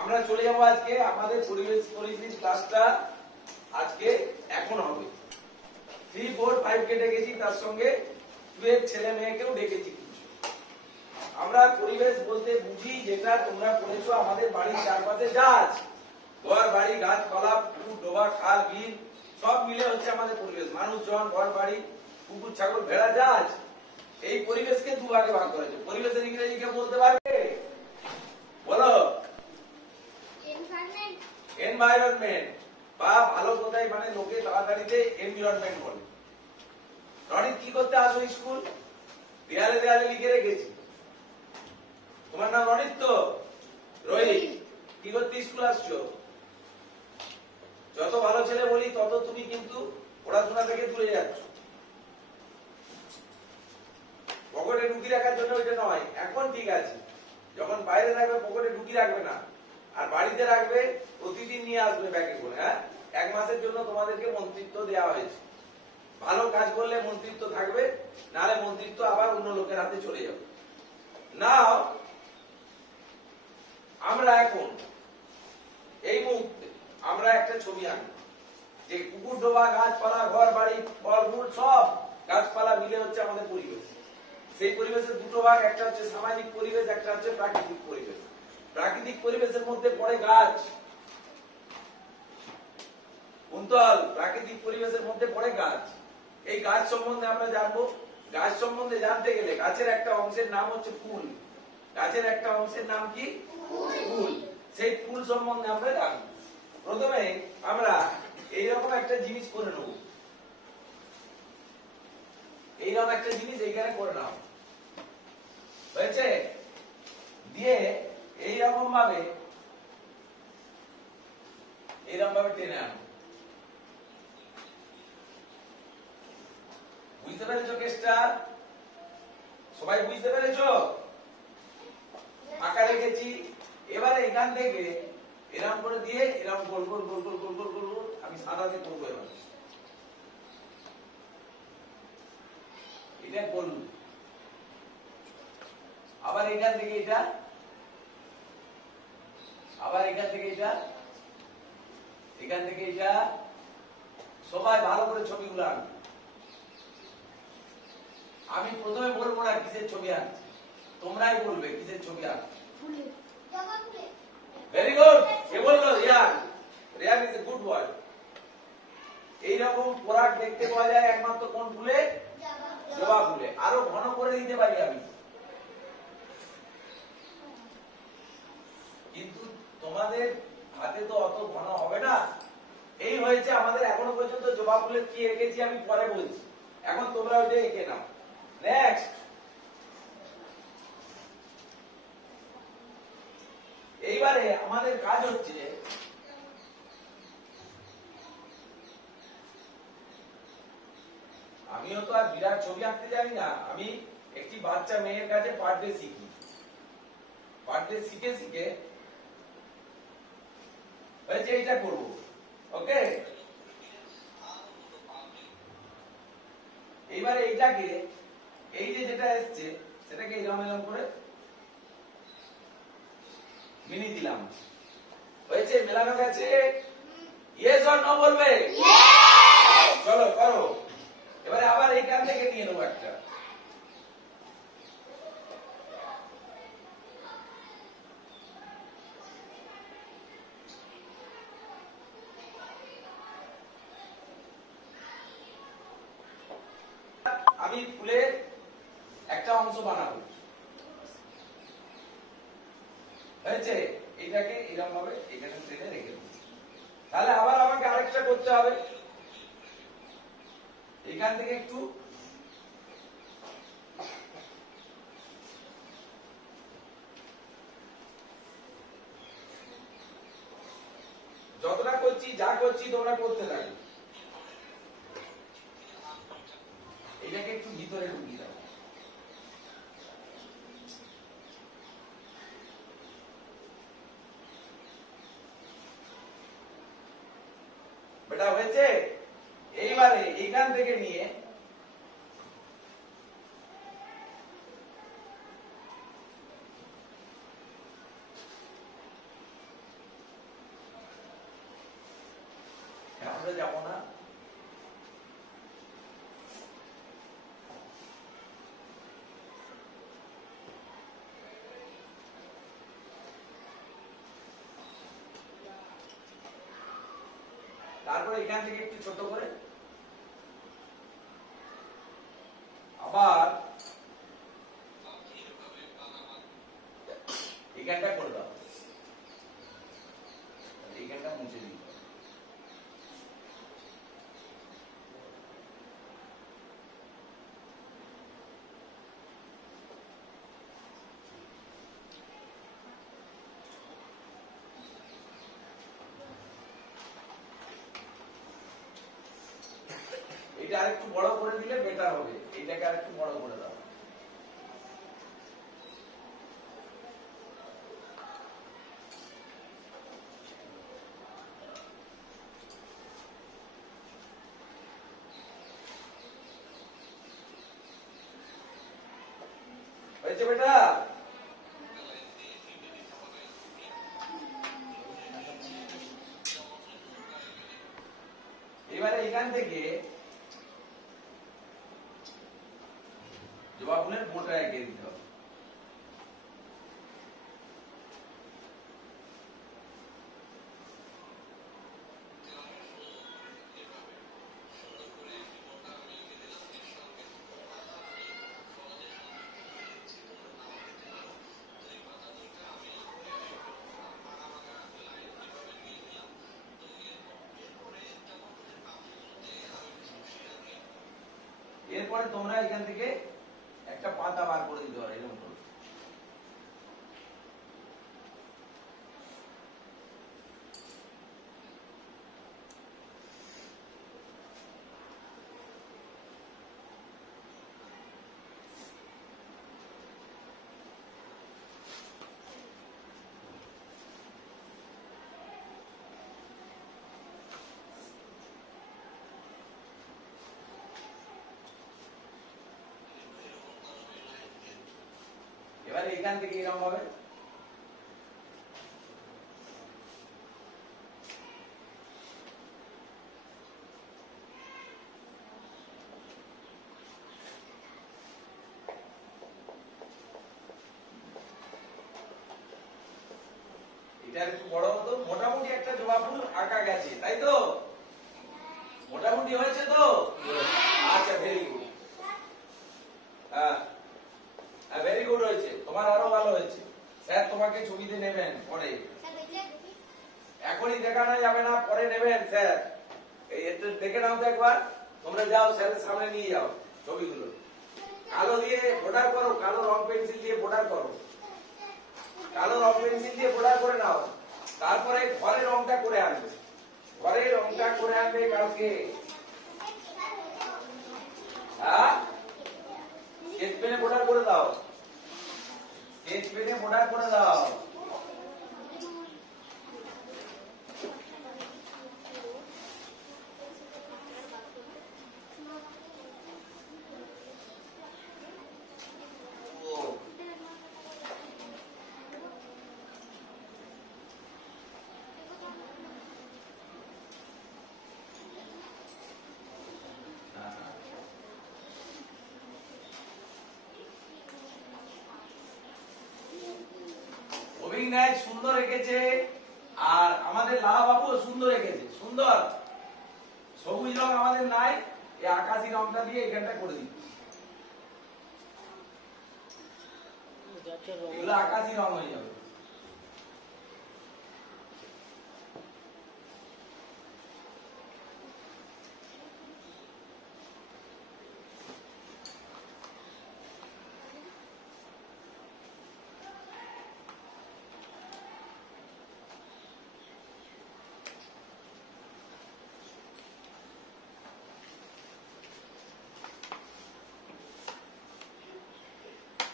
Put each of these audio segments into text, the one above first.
আমরা চলে যাব আজকে আমাদের পরিবেশ পরিস্থিতি ক্লাসটা আজকে এখন হবে। 3, 4, 5 কে ডেকেছি, তার সঙ্গে 2 ছেলে মেয়েকেও ডেকেছি। আমরা পরিবেশ বলতে বুঝি যেটা তোমরা পড়েছো আমাদের বাড়ির চারপাশে যা আছে, ঘর বাড়ি গাছপালা পুকুর ডোবা খাল বিল সব মিলে হচ্ছে আমাদের পরিবেশ। মানুষজন ঘর বাড়ি কুকুর ছাগল ভেড়া যা আছে, এই পরিবেশকে দুভাগে ভাগ করেছে। পরিবেশের ইংরেজি কে বলতে পারবে? বলো। এনভায়রনমেন্ট, বা ভালো কোথায় মানে লোকে তাড়াতাড়িতে এনভায়রনমেন্ট বলে। রনি কি করতে আসো স্কুল? দেয়ালে দেয়ালে লিখে রেখেছি। তোমার নাম রনিত তো? রোহিত, কি করতে স্কুল আসছো? যত ভালো ছেলে বলি তত তুমি কিন্তু পড়াশোনা থেকে দূরে যাচ্ছ। পকেটে ঢুকি রাখার জন্য ওইটা নয়, এখন ঠিক আছে। যখন বাইরে রাখবে পকেটে ঢুকি রাখবে না, আর বাড়িতে রাখবে প্রতিদিন নিয়ে আসবে ব্যাগে করে। হ্যাঁ, 1 মাসের জন্য তোমাদেরকে মন্ত্রিত্ব দেওয়া হয়েছে। ভালো কাজ করলে মন্ত্রিত্ব থাকবে, নাহলে মন্ত্রিত্ব আবার অন্য লোকের হাতে চলে যাবে। নাও আমরা এখন এই মুহূর্তে আমরা একটা ছবি আঁকবো, যে কুকুর ডোবা গাছপালা ঘর বাড়ি ফল মূল সব গাছপালা মিলে হচ্ছে আমাদের পরিবেশ। সেই পরিবেশের দুটো ভাগ, একটা হচ্ছে সামাজিক পরিবেশ, একটা হচ্ছে প্রাকৃতিক পরিবেশ। প্রাকৃতিক পরিবেশের মধ্যে পড়ে গাছ, কুন্তল, প্রাকৃতিক পরিবেশের মধ্যে পড়ে গাছ। এই গাছ সম্বন্ধে আমরা জানবো। গাছ সম্বন্ধে জানতে গেলে গাছের একটা অংশের নাম হচ্ছে ফুল। গাছের একটা অংশের নাম কি? ফুল। সেই ফুল সম্বন্ধে আমরা জানবো। প্রথমে আমরা এইরকম একটা জিনিস করে নেব, এইরকম একটা জিনিস এইখানে করে নাও, হয়েছে? দিয়ে এইরকম ভাবে টেনে আনো। বুঝতে পেরেছো কেসটা? সবাই বুঝতে পেরেছো? আঁকা রেখেছি। এবারে এখান থেকে এরকম করে দিয়ে এরকম গোল গোল গোল গোল গোল গোল গোল গোল আমি সাদাতে করবো। এবার এটা গোল, আবার এখান থেকে এটা, আবার এখান থেকে এটা, এখান থেকে এটা। সবাই ভালো করে ছবিগুলো আঁকবে। আমি প্রথমে বলবো না কিসের ছবি আঁকছি, তোমরাই বলবে কিসের ছবি আঁকছি। Very good. কে বললো? Riyan. Riyan is a good word. এইরকম পরাগ দেখতে পাওয়া যায় একমাত্র কোন ফুলে? জবা ফুলে। আরো ঘন করে দিতে পারি আমি, কিন্তু তোমাদের হাতে তো অত ঘন হবে না। এই হয়েছে আমাদের এখনো পর্যন্ত জবা ফুলের কি এঁকেছি আমি পরে বলছি, এখন তোমরা ওইটা এঁকে নাও। নেক্সট, এইবারে আমাদের কাজ হচ্ছে আমিও তো আর বিরাট ছবি আঁকতে জানি না। আমি একটি বাচ্চা মেয়ের কাছে পার ডে শিখি। পার ডে শিখে শিখে হয়েছে এইটা করবো। ওকে, এইবারে এইটাকে এই যে যেটা এসছে সেটাকে এরকম এরকম করে মিনি দিলাম। হয়েছে? মেলানো গেছে? ইয়েস অর নো বলবে? চলো করো। এবারে আবার এইখান থেকে নিয়ে নেবো একটা। আমি ফুলের একটা অংশ বানাবো। হয়েছে? এটাকে এরকম ভাবে এখানে টেনে রেখে দেবো। তাহলে আবার আমাকে আরেকটা করতে হবে। এখান থেকে একটু যতটা করছি যা করছি তোমরা করতে থাকো। এটাকে একটু ভিতরে ঢুকিয়ে দাও। বেটা হয়েছে? এইবারে এখান থেকে নিয়ে আমরা যাবো না। তারপরে এখান থেকে একটু ছোট করে আবার এখানটা করে দাও, এইখানটা মুছে দিই। এটা আরেকটু বড় করে দিলে বেটার হবে, এইটাকে আরেকটু বড় করে দাও। হয়েছে বেটা? এবারে এখান থেকে জবা ফুলের বোটা এঁকে দিতে হবে। এরপরে তোমরা এখান থেকে একটা পাতা বার করে দিতে পারো এরকম করে। এবারে এখান থেকে এরকম হবে। এটা একটু বড় হতো, মোটামুটি একটা জবা ফুল আঁকা গেছে, তাই তো? মোটামুটি হয়েছে তো? আচ্ছা, ভেরি গুড। হ্যাঁ, ভেরি গুড হয়েছে, তোমার আরো ভালো হয়েছে। স্যার তোমাকে ছবিতে নেবেন পরে, এখনই দেখানো যাবে না, পরে নেবেন স্যার। এই একটু দেখে নাও তো একবার, তোমরা যাও স্যারের সামনে নিয়ে যাও ছবিগুলো। কালো দিয়ে বর্ডার করো, কালো রং পেন্সিল দিয়ে বর্ডার করো, কালো রং পেন্সিল দিয়ে বর্ডার করে নাও। তারপরে ঘরের রংটা করে আনবে, ঘরের রংটা করে আনবে কালকে। হ্যাঁ, স্কেচ পেনে বর্ডার করে দাও, স্কেচ পেনে বর্ডার করে দাও। অভিনয় সুন্দর রেখেছে, আর আমাদের লালা বাবু সুন্দর রেখেছে, সুন্দর। সবুজ রং আমাদের নাই, এই আকাশি রংটা দিয়ে এখানটা করে দিই। এগুলো আকাশি রং হয়ে যাবে।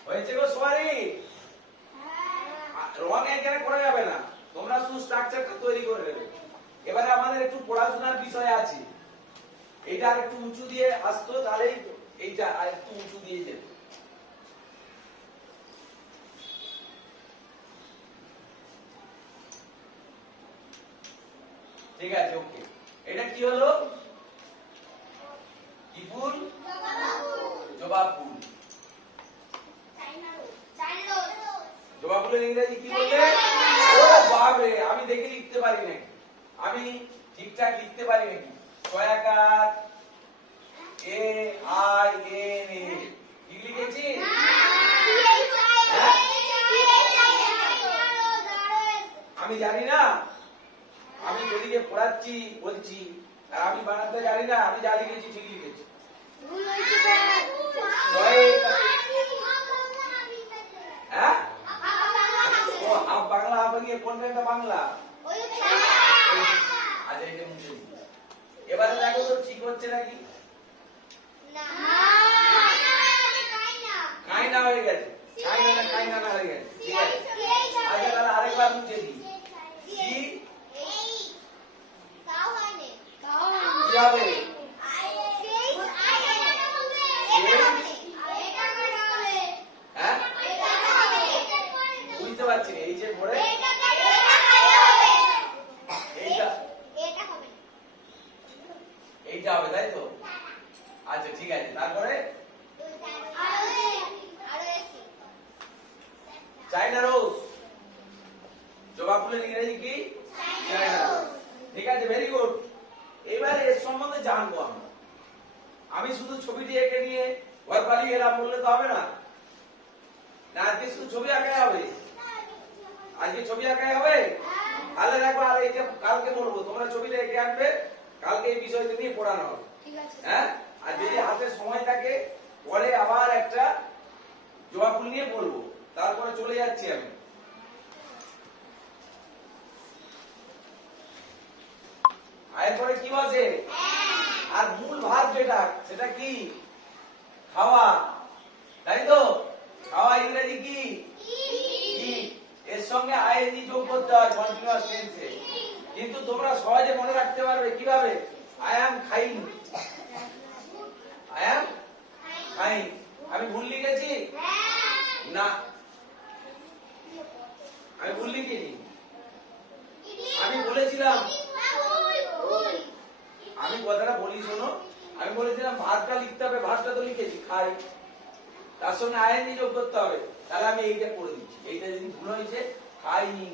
হয়েছে গো সবারই? রং এখানে করা যাবে না, তোমরা শুধু স্ট্রাকচারটা তৈরি করে নেবে। এবারে আমাদের একটু পড়াশোনার বিষয় আছে, এইটা আর একটু উঁচু দিয়ে আসতো, তাহলেই এইটা আর একটু উঁচু দিয়ে যেত। ঠিক আছে, ওকে। এটা কি হলো? কি ফুল? জবা ফুল। জবা ফুলের ইংরেজি কি বললে? ও বাবা, আমি দেখে লিখতে পারি নাকি? আমি ঠিকঠাক লিখতে পারি নাকি? ছয়াকার AINA কি লিখেছি? আমি জানি না, আমি যেদিকে পড়াচ্ছি বলছি, আর আমি বানাতে জানি না, আমি যা লিখেছি ঠিক লিখেছি। হ্যাঁ, ও হাফ বাংলা হাফ গিয়ে কোনটা বাংলা? আচ্ছা, এটা মুছে দিই। এবারে দেখো তো ঠিক হচ্ছে নাকি? কাইনা হয়ে গেছে, কাইনা না হয়ে গেছে, ঠিক আছে। আচ্ছা, তাহলে আরেকবার মুছে দিই। কি হবে? হ্যাঁ, বুঝতে পারছি না, এই যে পড়ে এইটা হবে, তাই তো? আচ্ছা, ঠিক আছে। তারপরে চাইনা রোজ। জবা ফুলের ইংরেজি কি? চাইনা রোজ। ঠিক আছে, ভেরি গুড। এবারে এর সম্বন্ধে জানবো আমরা। আমি শুধু ছবিটি এঁকে নিয়ে ঘর পালিয়ে এলাম বললে তো হবে না। আজকে শুধু ছবি আঁকাই হবে? আজকে ছবি আঁকাই হবে? তাহলে দেখো, আর এই যে কালকে বলবো, তোমরা ছবিটা এঁকে আনবে, কালকে এই বিষয়টা নিয়ে পড়ানো হবে। হ্যাঁ, আর যদি হাতে সময় থাকে পরে আবার একটা জবা ফুল নিয়ে বলবো। তারপরে চলে যাচ্ছি আমি। এরপরে কি বসে? আর মূল ভাব যেটা, সেটা কি? খাওয়া, তাই তো? খাওয়া ইংরেজি কি? এর সঙ্গে আইএনজি যোগ করতে হয় কন্টিনিউয়াস টেন্সে। কিন্তু তোমরা সহজে মনে রাখতে পারবে কিভাবে? I am Khaing, I am Khaing. আমি ভুল লিখেছি না? আমি ভুল লিখিনি। আমি বলেছিলাম, আমি কথাটা বলি শোনো, আমি বলেছিলাম ভাতটা লিখতে হবে, ভাতটা তো লিখেছি খাই, তার সঙ্গে আইএনজি যোগ করতে হবে। তাহলে আমি এইটা করে দিচ্ছি। এইটা যদি ভুল হয়েছে, খাইং।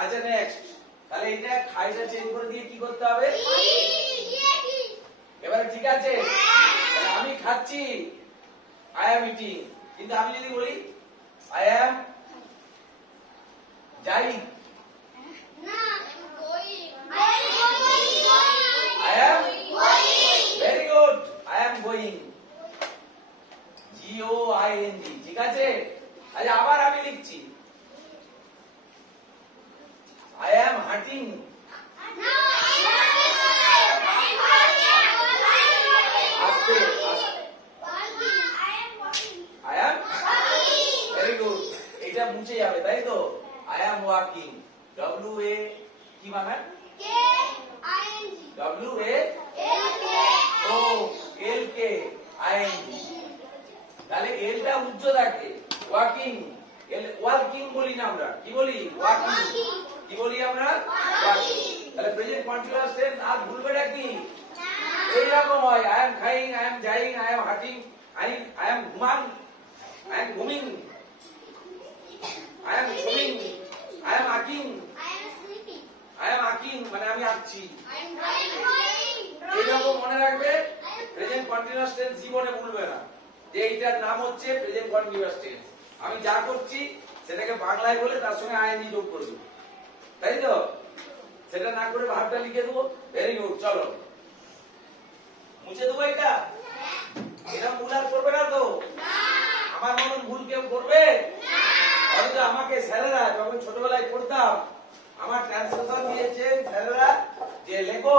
আচ্ছা, নেক্সট। তাহলে এইটা খাইটা চেঞ্জ করে দিয়ে কি করতে হবে? এবারে ঠিক আছে, আমি খাচ্ছি, আই অ্যাম ইটিং। কিন্তু আমি যদি বলি আই অ্যাম যাই, I am very good. I am going. GOING, ঠিক আছে? আচ্ছা, আবার আমি লিখছি I am hunting. আস্তে I am very good. এটা মুছে যাবে, তাই তো? I am walking. WA কি বানায়? WALKING। তাহলে এলটা উচ্চ থাকে, ওয়াকিং। ওয়াকিং বলি না আমরা, কি বলি? ওয়াকিং। কি বলি আমরা? ওয়াকিং। তাহলে প্রেজেন্ট কন্টিনিউয়াস টেন্স আর ভুলবেটা কি? এইরকম হয়, আই এম খাইং, আই এম যাইং, আই এম হাটিং, আই এম ঘুমান, আই এম ঘুমিং, আই এম ঘুমিং, আই এম আকিং, আই এম আকিং মানে আমি আঁকছি। এইরকম মনে রাখবে। প্রেজেন্ট কন্টিনিউয়াস টেন্স জীবনে ভুলবে না, যে এইটার নাম হচ্ছে প্রেজেন্ট কন্টিনিউয়াস টেন্স। আমি যা করছি সেটাকে বাংলায় বলে তার সঙ্গে আইএনজি যোগ করে দেবো, তাই তো? সেটা না করে ভাবটা লিখে দেবো। Very good. চলো মুছে দেবো এটা। এটা ভুল আর করবে না তো? আমার মতন ভুল কেউ করবে? অথচ আমাকে স্যারেরা যখন ছোটবেলায় পড়তাম, আমার ট্রান্সলেশন দিয়েছেন স্যারেরা যে লেখো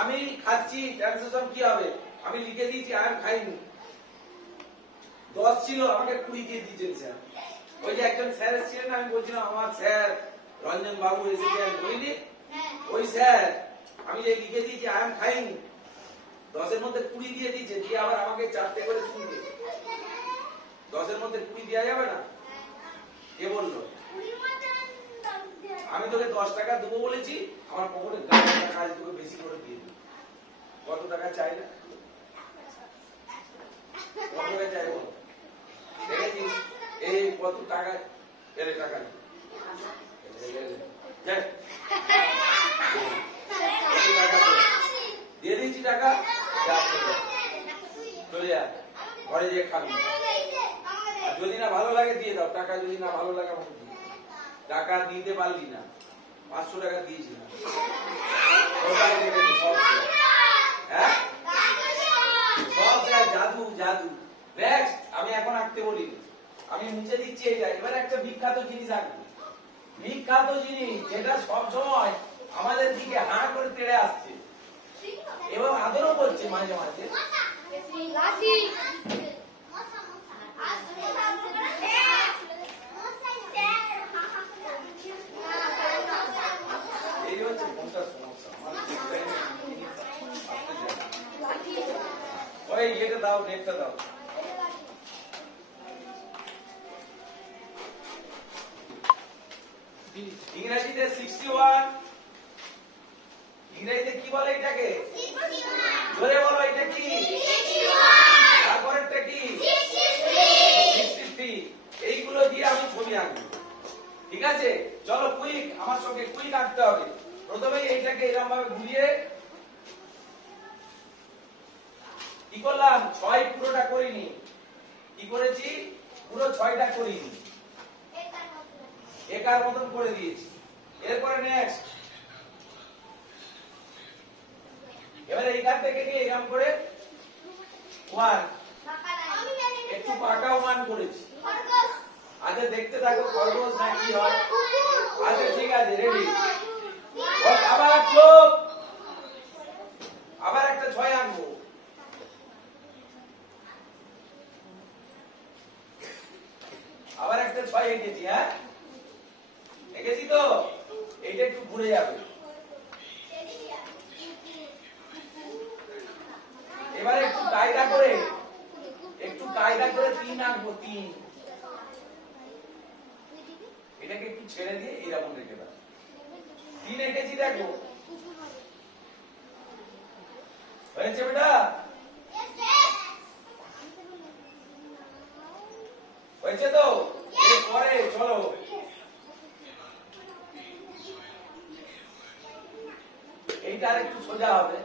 আমি খাচ্ছি, ট্রান্সলেশন কি হবে? আমি লিখে দিয়েছি আই এম খাইং। 10 ছিল, আমাকে 20 দিয়ে দিয়েছেন স্যার। ওই যে একজন স্যার ছিলেন, আমি বলছিলাম আমার স্যার রঞ্জন বাবু এসেছে, আমি বলিনি? ওই স্যার আমি যে লিখে দিয়েছি আই এম খাইং, 10-এর মধ্যে 20 দিয়ে দিয়েছে, দিয়ে আবার আমাকে 4টে করে শুনতে। 10-এর মধ্যে 20 দেওয়া যাবে না? কে বললো? আমি তোকে 10 টাকা দেবো বলেছি, আমার পকেটে 10 টাকা আজ তোকে বেশি করে দিয়ে দেবো। কত টাকা চাই না? কত টাকা চাইবো? দেখেছিস এই কত টাকা এর টাকা দিয়ে দিয়েছি টাকা, চলে যা ঘরে গিয়ে খাবি। আর যদি না ভালো লাগে দিয়ে দাও টাকা, যদি না ভালো লাগে আমাকে দিয়ে। টাকা দিতে পারলি না, 500 টাকা দিয়েছিলাম। হ্যাঁ সব জাদু জাদু। নেক্সট আমি এখন আঁকতে বলি, আমি মুছে দিচ্ছি এটা। এবার একটা বিখ্যাত জিনিস আঁকবো, বিখ্যাত জিনিস যেটা সব সময় আমাদের দিকে হাঁ করে তেড়ে আসছে এবং আদরও করছে মাঝে মাঝে। এই হচ্ছে কোনটা সমস্যা ওই এটা দাও, নেটটা দাও। ইংরেজিতে 61, ইংরেজিতে কি বলে এটাকে? জোরে বলো, এটা কি? তারপরেরটা কি? 63। এইগুলো দিয়ে আমি ছবি আঁকবো, ঠিক আছে? চলো কুইক, আমার সঙ্গে কুইক আঁকতে হবে। প্রথমে এইটাকে এরকম ভাবে ঘুরিয়ে কি করলাম, 6 পুরোটা করিনি। কি করেছি? পুরো 6টা করিনি, একার মতন করে দিয়েছি। এরপরে নেক্সট, এবারে এইখান থেকে নিয়ে এরকম করে 1, একটু পাকা 1 করেছি। আচ্ছা দেখতে থাকো খরগোশ না কি হয়। আচ্ছা ঠিক আছে, রেডি। আবার চুপ, আবার একটা 6 আনবো। আবার একটা 6 এঁকেছি। হ্যাঁ এঁকেছি তো, এইটা একটু ঘুরে যাবে। এবারে একটু কায়দা করে 3 আঁকবো। 3 এটাকে একটু ছেড়ে দিয়ে এইরকম রেখে দাও। 3 এঁকেছি, দেখো হয়েছে বেটা? হয়েছে তো? এরপরে চলো এইটা আর একটু সোজা হবে।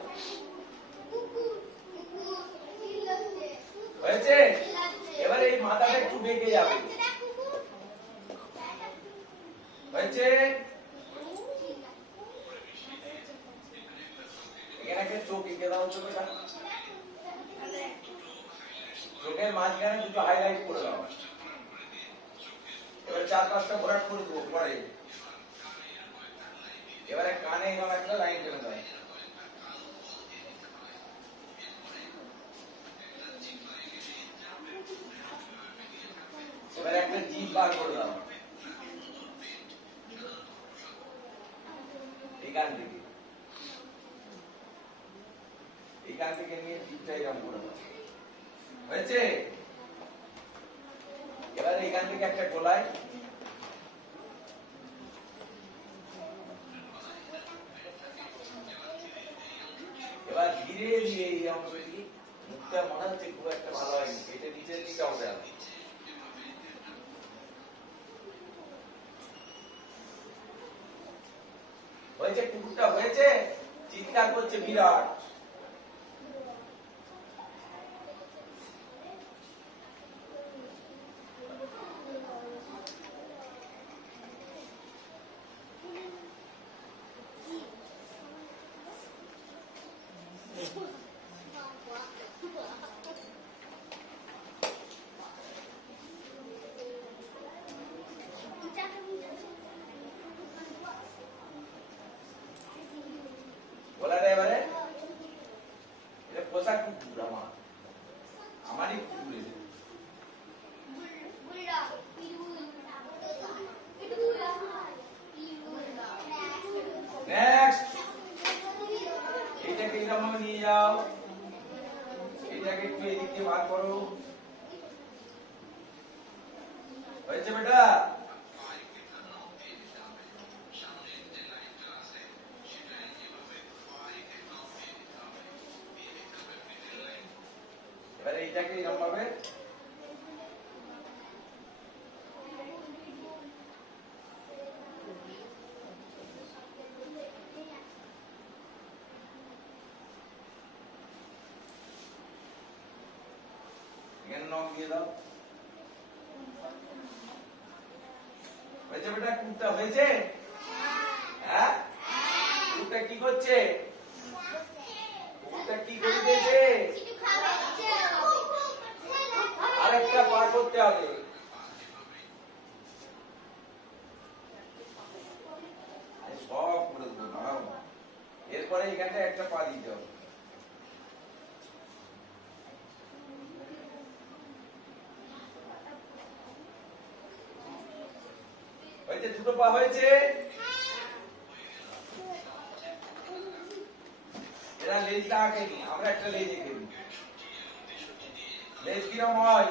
হয়েছে? এবারে এই মাথাটা একটু বেঁকে যাবে। হয়েছে? এখানে একটা চোখ এঁকে দাও। চোখের মাঝখানে দুটো হাইলাইট করে দাও। এবার 4-5টা ভরাট করে দেবো পরে। এবারে কানে এরকম একটা লাইন টেনে দাও। এবারে একটা জিভ বার করে দাও এখান থেকে। এখান থেকে নিয়ে জিভটা এরকম করে দাও। হয়েছে? এবারে এখান থেকে একটা গোলায় এবার ধীরে ধীরে এই অংশটি, মুখটা মনে হচ্ছে খুব একটা ভালো হয়নি, এটা নিচের দিকে হবে। হয়েছে? কুকুরটা হয়েছে, চিৎকার করছে বিরাট। বলাটা এবারে এটা পোষা কুকুর, আমারই কুকুর। নেক্সট, এইটাকে এরকম নিয়ে যাও, এইটাকে একটু এদিকে বার করো। হয়েছে বেটা? এটাকে এরকম ভাবে এখানে নখ দিয়ে দাও। হয়েছে বেটা? কুকুরটা হয়েছে? হ্যাঁ, কুকুরটা কি করছে? কুকুরটা কি করে দিয়েছে? আরেকটা পা করতে হবে। সব করে দেবো, এরপরে এখানটা একটা পা দিতে হবে। হয়েছে? দুটো পা হয়েছে? এরা লেজটা আঁকেনি, আমরা একটা লেজ এঁকে দিই। লেজ কিরম হয়?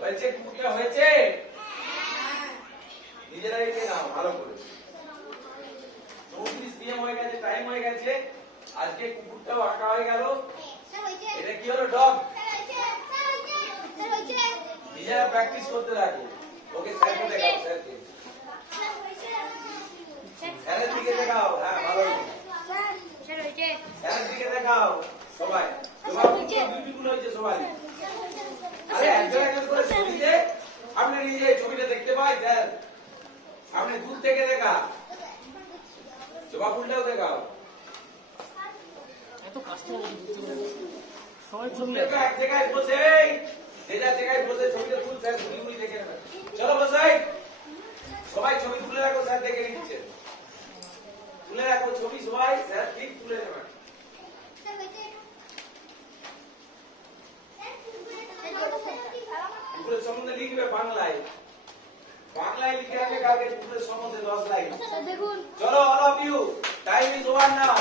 হয়েছে? কুকুরটা হয়েছে? নিজেরা এঁকে নাও ভালো করে। 34 PM হয়ে গেছে, টাইম হয়ে গেছে। আজকে কুকুরটাও আঁকা হয়ে গেল। এটা কি হলো? ডগ। নিজেরা প্র্যাকটিস করতে থাকো। ওকে স্যারকে দেখাও, স্যারকে। স্যারের দিকে দেখাও। হ্যাঁ, ভালো হয়েছে। স্যারের দিকে দেখাও সবাই। বিউটিফুল হয়েছে সবাই। আরে একজন একজন করে ছবি দে, সামনে নিয়ে যে ছবিটা দেখতে পাই স্যার। সামনে দূর থেকে দেখা। জবা ফুলটাও দেখাও। এত কাছ থেকে সবাই ছবি এক জায়গায় বসে, যে যার জায়গায় বসে ছবিটা তুল, স্যার ঘুরি ঘুরি দেখে নেবে। চলো বসাই, সবাই ছবি তুলে রাখো, স্যার দেখে নিচ্ছে। তুলে রাখো ছবি সবাই, স্যার ঠিক তুলে নেবেন। কুকুরের সম্বন্ধে লিখবে বাংলায়। বাংলায় লিখে রাখবে কালকে কুকুরের সম্বন্ধে 10 লাইন। চলো all of you, time is over now.